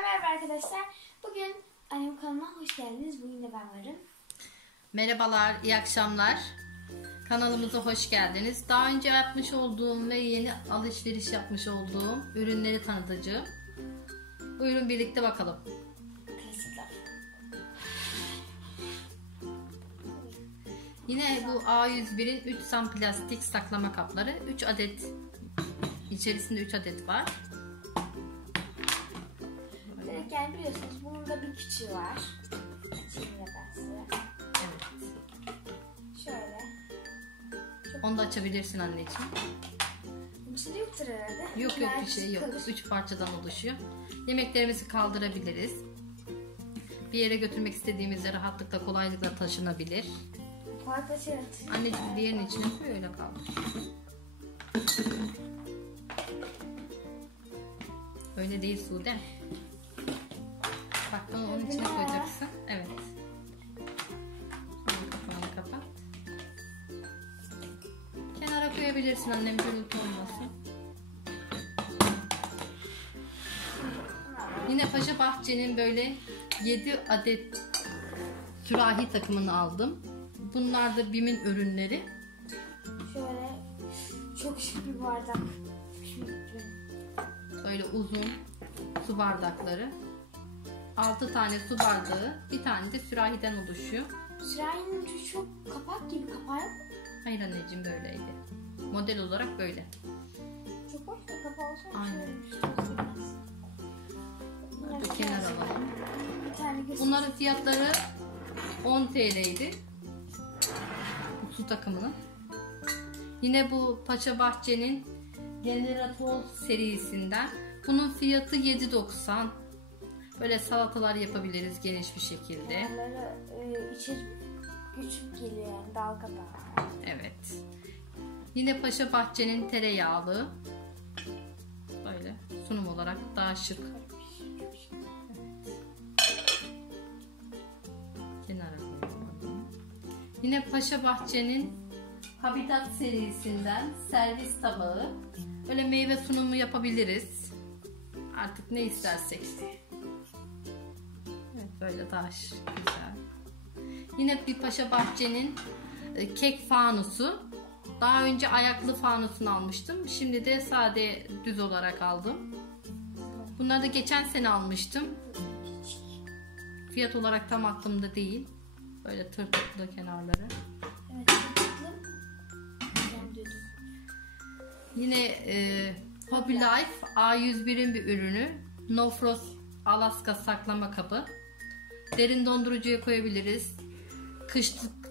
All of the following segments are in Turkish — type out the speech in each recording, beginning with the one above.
merhaba arkadaşlar. Bugün annem kanalıma hoş geldiniz. Bugün de ben varım. Merhabalar, iyi akşamlar. Kanalımıza hoş geldiniz. Daha önce yapmış olduğum ve yeni alışveriş yapmış olduğum ürünleri tanıtacağım. Buyurun birlikte bakalım. Klasikler. Yine bu A101'in 3 sam plastik saklama kapları. 3 adet içerisinde 3 adet var. Yani biliyorsunuz bunun da bir küçüğü var. Ben size. Evet. Şöyle. Onu da açabilirsin anneciğim. Bir şey de yoktur herhalde. Yok yok bir şey yok. kalır. 3 parçadan oluşuyor. Yemeklerimizi kaldırabiliriz. Bir yere götürmek istediğimizde rahatlıkla kolaylıkla taşınabilir. Kolay taşırız. Anneciğim diğerinin içine koy öyle kaldır. Öyle değil Sude. Koyabilirsin annem gürültü olmasın. Yine Paşa Bahçe'nin böyle 7 adet sürahi takımını aldım. Bunlar da BİM'in ürünleri. Şöyle çok şık bir bardak. Böyle uzun su bardakları. 6 tane su bardağı, bir tane de sürahiden oluşuyor. Şirayinin ucu çok kapak gibi kapağı. Hayır anneciğim böyleydi. Model olarak böyle. Da Aynen. bir şey olmaz. Bunları Bir kenar alalım. Bunların fiyatları 10 TL'ydi. Bu su takımının. Yine bu Paşa Bahçe'nin Generatol serisinden. Bunun fiyatı 7.90. Böyle salatalar yapabiliriz geniş bir şekilde. Bunları e, içeri güçlük geliyor yani dalga da. Evet. Yine Paşa Bahçe'nin tereyağlı. Böyle sunum olarak daha şık. Yine Paşa Bahçe'nin Habitat serisinden servis tabağı. Böyle meyve sunumu yapabiliriz. Artık ne istersek. Evet böyle daha şık, güzel. Yine bir Paşa Bahçe'nin e, kek fanusu. Daha önce ayaklı fanusunu almıştım. Şimdi de sade düz olarak aldım. Bunları da geçen sene almıştım. Fiyat olarak tam aklımda değil. Böyle tırtıklı kenarları. Evet duydum. Yine e, Hobby Life A101'in bir ürünü. No Frost Alaska saklama kabı. Derin dondurucuya koyabiliriz.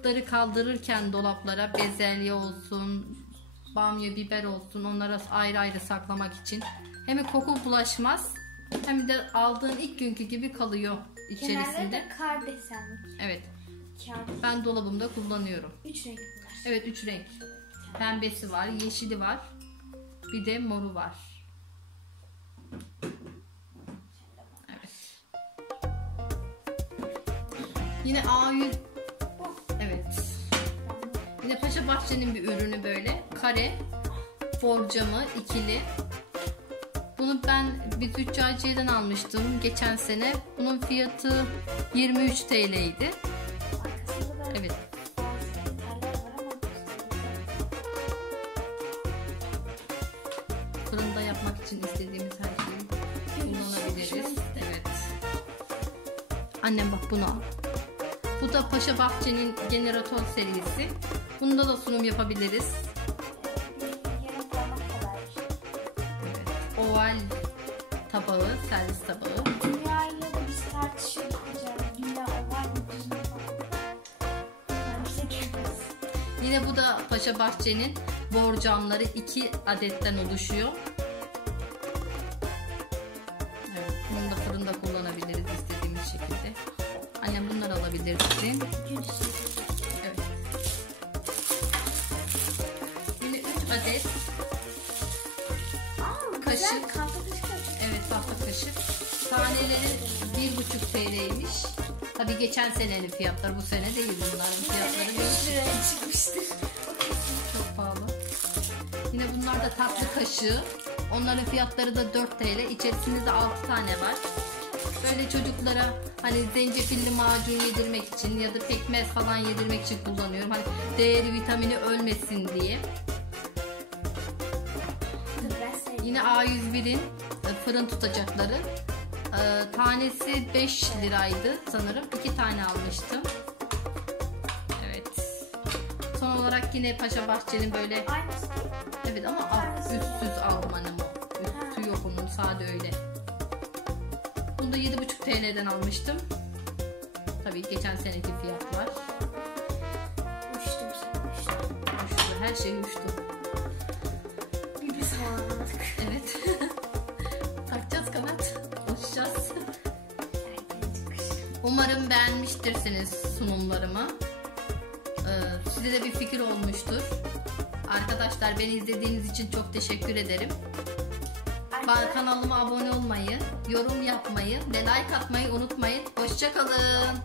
Kışlıkları kaldırırken dolaplara bezelye olsun, bamya biber olsun onlara ayrı ayrı saklamak için. Hem koku bulaşmaz hem de aldığın ilk günkü gibi kalıyor Kenarları içerisinde. da kar desenli. Evet. Kağıt. Ben dolabımda kullanıyorum. Üç renk bunlar. Evet üç renk. Pembesi var, yeşili var. Bir de moru var. Evet. Yine A100 Evet. Yine Paşa Bahçe'nin bir ürünü böyle. Kare. Borcamı ikili. Bunu ben bir züccaciyeden almıştım geçen sene. Bunun fiyatı 23 TL'ydi. Evet. Fırında yapmak için istediğimiz her şeyi kullanabiliriz. Evet. Annem bak bunu al. Bu da Paşa Bahçe'nin Generatol serisi. Bunda da sunum yapabiliriz. Evet. Oval tabağı, servis tabağı. Dünya ile de biz tartışıyorduk hocam. Dünya oval mı düz mü gelmez. Yine bu da Paşa Bahçe'nin borcamları iki adetten oluşuyor. Evet, bunu da fırında kullanabiliriz istediğimiz şekilde. Annem bunları alabilirsin. Gündüz. Kaşık. evet tahta kaşık. Taneleri 1,5 TL'ymiş. Tabi geçen senenin fiyatları bu sene değil bunların fiyatları değişik. liraya çıkmıştır. Çok pahalı. Yine bunlar da tatlı kaşığı. Onların fiyatları da 4 TL. İçerisinde de 6 tane var. Böyle çocuklara hani zencefilli macun yedirmek için ya da pekmez falan yedirmek için kullanıyorum. Hani değeri vitamini ölmesin diye. Yine A101'in e, fırın tutacakları. E, Tanesi 5 liraydı sanırım. 2 tane almıştım. Evet. Son olarak yine Paşa Bahçe'nin böyle Aynısı. evet ama alt, üstsüz almanım o. Üstü yok onun sade öyle. Bunu da 7,5 TL'den almıştım. Tabii geçen seneki fiyatlar. Uçtum sen uçtum. Uçtu, her şey uçtu. Havalanmadık. Evet. Takacağız kanat. Uçacağız. Umarım beğenmiştirsiniz sunumlarımı. Ee, size de bir fikir olmuştur. Arkadaşlar beni izlediğiniz için çok teşekkür ederim. Arkadaşlar- Kanalıma abone olmayı, yorum yapmayı ve like atmayı unutmayın. Hoşçakalın.